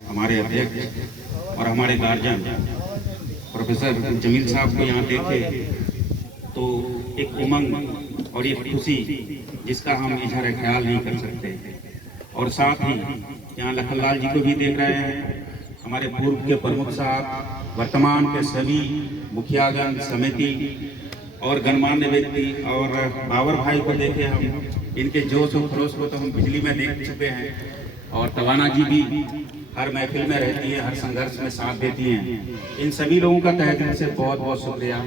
हमारे अध्यक्ष और हमारे गार्जियन प्रोफेसर जमील साहब को यहाँ देखे तो एक उमंग और एक खुशी जिसका हम इजहार ख्याल नहीं कर सकते। और साथ ही यहाँ लखनलाल जी को भी देख रहे हैं, हमारे पूर्व के प्रमुख साहब, वर्तमान के सभी मुखियागण, समिति और गणमान्य व्यक्ति और बाबर भाई को देखे हम, इनके जोश और खरोश को तो हम बिजली में देख चुके हैं। और तवाना जी भी हर महफिल में रहती है, हर संघर्ष में साथ देती हैं। इन सभी लोगों का तहे दिल से बहुत बहुत शुक्रिया।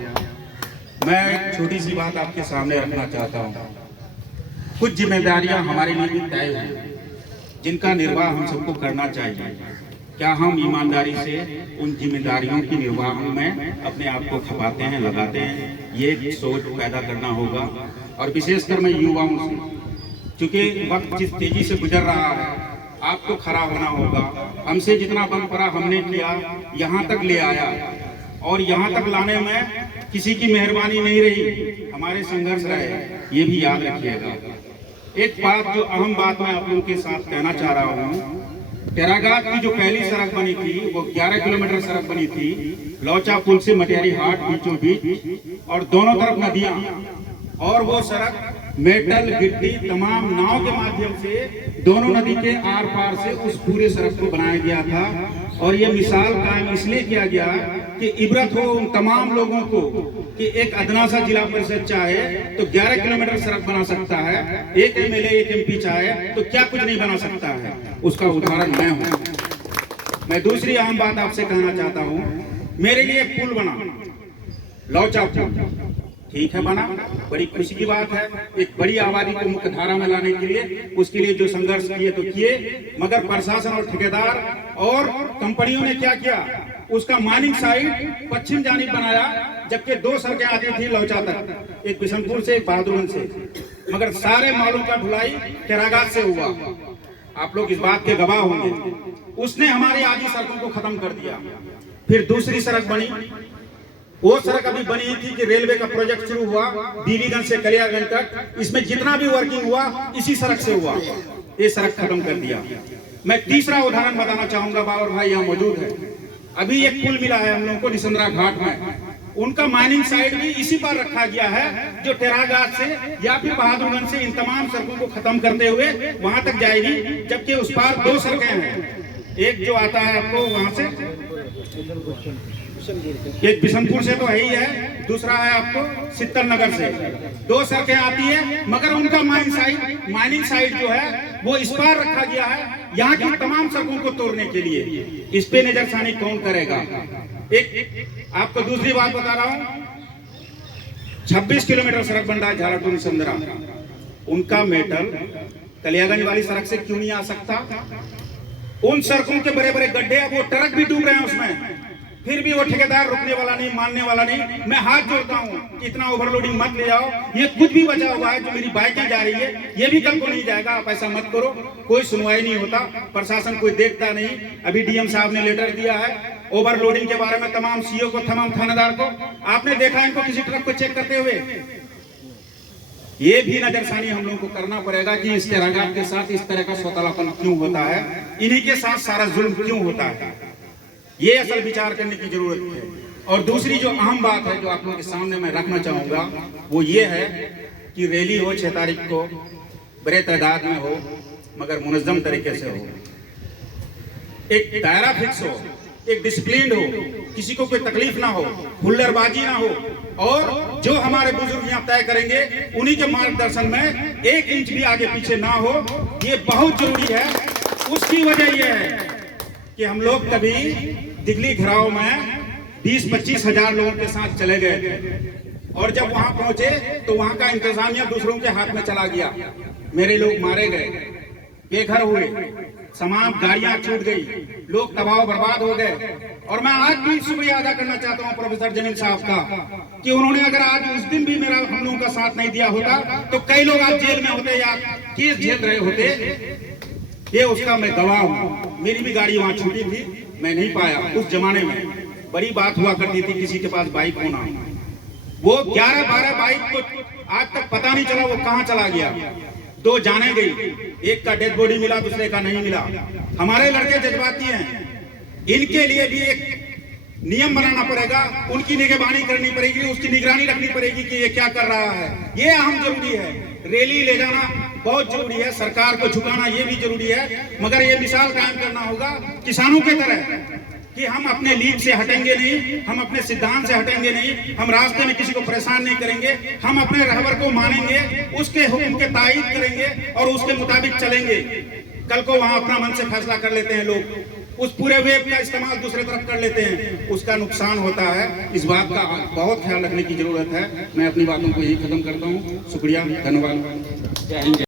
मैं एक छोटी सी बात आपके सामने रखना चाहता हूँ। कुछ जिम्मेदारियां हमारे लिए भी तय हैं जिनका निर्वाह हम सबको करना चाहिए। क्या हम ईमानदारी से उन जिम्मेदारियों की निर्वाह में अपने आप को खपाते हैं, लगाते हैं? ये सोच पैदा करना होगा। और विशेषकर मैं युवाओं से, क्योंकि वक्त जिस तेजी से गुजर रहा है, आपको खड़ा होना होगा। हमसे जितना बन पड़ा हमने किया, यहाँ तक ले आया, और यहाँ तक लाने में किसी की मेहरबानी नहीं रही, हमारे संघर्ष रहे, ये भी याद रखिएगा। एक बात, जो अहम बात मैं आप लोगों के साथ कहना चाह रहा हूँ, टेरागात की जो पहली सड़क बनी थी वो 11 किलोमीटर सड़क बनी थी, लौचा पुल से मटियारी हाट बीचों बीच, और दोनों तरफ नदियां, और वो सड़क मेटल गिट्टी तमाम नाव के माध्यम से दोनों नदी के आर पार से उस पूरे सड़क को बनाया गया था। और ये मिसाल कायम इसलिए किया गया कि इबरत हो उन तमाम लोगों को कि एक अदना सा जिला परिषद चाहे तो 11 किलोमीटर सड़क बना सकता है, एक एमएलए एक एमपी चाहे तो क्या कुछ नहीं बना सकता है। उसका उदाहरण मैं हूँ। मैं दूसरी अहम बात आपसे कहना चाहता हूँ, मेरे लिए एक पुल बना, लौचा पुल, ठीक है, बना, बड़ी खुशी की बात है। एक बड़ी आबादी को मुख्य धारा में लाने के लिए, उसके लिए जो संघर्ष किए तो किए, मगर प्रशासन और ठेकेदार और कंपनियों ने क्या किया, उसका माइनिंग साइड पश्चिम जानिब बनाया, जबकि 2 सड़कें आती थी लौचा तक, एक बिशनपुर से एक बहादुरगंज से, मगर सारे मालों का ढुलाई टेरागात से हुआ। आप लोग इस बात के गवाह होंगे। उसने हमारी आधी सड़कों को खत्म कर दिया। फिर दूसरी सड़क बनी, वो सड़क अभी बनी थी कि रेलवे का प्रोजेक्ट शुरू हुआ बीबीगंज से कलियागंज तक, इसमें जितना भी वर्किंग हुआ इसी सड़क से हुआ, ये सड़क खत्म कर दिया। मैं तीसरा उदाहरण बताना चाहूंगा, बाबर भाई यहाँ मौजूद है, अभी एक पुल मिला है हम लोगों को निसंद्रा घाट में, उनका माइनिंग साइड भी इसी पर रखा गया है, जो टेरागात से या फिर बहादुरगंज से इन तमाम सड़कों को खत्म करते हुए वहां तक जाएगी, जबकि उस पार 2 सड़कें हैं। एक जो आता है आपको वहां से, एक बिशनपुर से तो है ही है, दूसरा है आपको शीतल नगर से, 2 सड़कें आती है, मगर उनका माइनिंग साइड जो है वो इस पार रखा गया है, यहाँ की तमाम सड़कों को तोड़ने के लिए। इस पे नजरसानी कौन करेगा? एक आपको दूसरी बात बता रहा हूँ, 26 किलोमीटर सड़क बन रहा है झाला टू निसंद्रा, उनका मेटल कलियागंज वाली सड़क से क्यों नहीं आ सकता? उन सड़कों के बड़े बड़े गड्ढे, वो ट्रक भी डूब रहे हैं उसमें, फिर भी वो ठेकेदार रुकने वाला नहीं, मानने वाला नहीं। मैं हाथ जोड़ता हूँ, इतना ओवरलोडिंग मत ले जाओ, ये कुछ भी बचा हुआ है जो मेरी बाइकें जा रही है ये भी कल को नहीं जाएगा, आप ऐसा मत करो। कोई सुनवाई नहीं होता, प्रशासन कोई देखता नहीं। अभी डीएम साहब ने लेटर दिया है ओवरलोडिंग के बारे में, तमाम सीओ को, तमाम थानेदार को, आपने देखा इनको किसी ट्रक को चेक करते हुए? ये भी नजरसानी हम लोगों को करना पड़ेगा कि इस टेरागात के साथ इस तरह का सौतेलापन क्यों होता है, इन्हीं के साथ सारा जुल्म क्यों होता है, ये असल विचार करने की जरूरत है। और दूसरी जो अहम बात है जो आप लोगों के सामने मैं रखना चाहूंगा वो ये है कि रैली हो 6 तारीख को, बड़े तादाद में हो, मगर मुनज़्ज़म तरीके से हो, एक दायरा फिक्स हो, एक डिसिप्लिन हो, किसी को कोई तकलीफ ना हो, हुल्लड़बाजी ना हो, और जो हमारे बुजुर्ग यहाँ तय करेंगे उन्हीं के मार्गदर्शन में 1 इंच भी आगे पीछे ना हो, ये बहुत जरूरी है। उसकी वजह यह है कि हम लोग कभी दिल्ली घेराव में 20-25 हजार लोगों के साथ चले गए थे, और जब वहां पहुंचे तो वहां का इंतजामिया दूसरों के हाथ में चला गया, मेरे लोग मारे गए, बेघर हुए, तमाम गाड़ियां छूट गई, लोग तबाह बर्बाद हो गए। और मैं आज भी शुक्रिया अदा करना चाहता हूं प्रोफेसर जमील साहब का कि उन्होंने अगर आज उस दिन भी मेरा हम लोगों का साथ नहीं दिया होता तो कई लोग आज जेल में होते या केस झेल रहे होते। ये उसका मैं गवाह हूँ। मेरी भी गाड़ी वहां छूटी थी, मैं नहीं पाया। उस जमाने में बड़ी बात हुआ करती थी किसी के पास बाइक होना, वो 11-12 बाइक को आज तक पता नहीं चला वो कहां चला गया। 2 जाने गई, एक का डेड बॉडी मिला, दूसरे का नहीं मिला। हमारे लड़के जज्बाती हैं, इनके लिए भी एक नियम बनाना पड़ेगा, उनकी निगरानी करनी पड़ेगी, उसकी निगरानी रखनी पड़ेगी कि ये क्या कर रहा है। ये अहम जरूरी है। रैली ले जाना बहुत जरूरी है, सरकार को झुकाना ये भी जरूरी है, मगर ये मिसाल कायम करना होगा किसानों के तरह कि हम अपने लीड से हटेंगे नहीं, हम अपने सिद्धांत से हटेंगे नहीं, हम रास्ते में किसी को परेशान नहीं करेंगे, हम अपने रहबर को मानेंगे, उसके हुक्म के तायीद करेंगे और उसके मुताबिक चलेंगे। कल को वहां अपना मन से फैसला कर लेते हैं लोग, उस पूरे वेब का इस्तेमाल दूसरे तरफ कर लेते हैं, उसका नुकसान होता है। इस बात का बहुत ख्याल रखने की जरूरत है। मैं अपनी बातों को यही खत्म करता हूँ। शुक्रिया, धन्यवाद।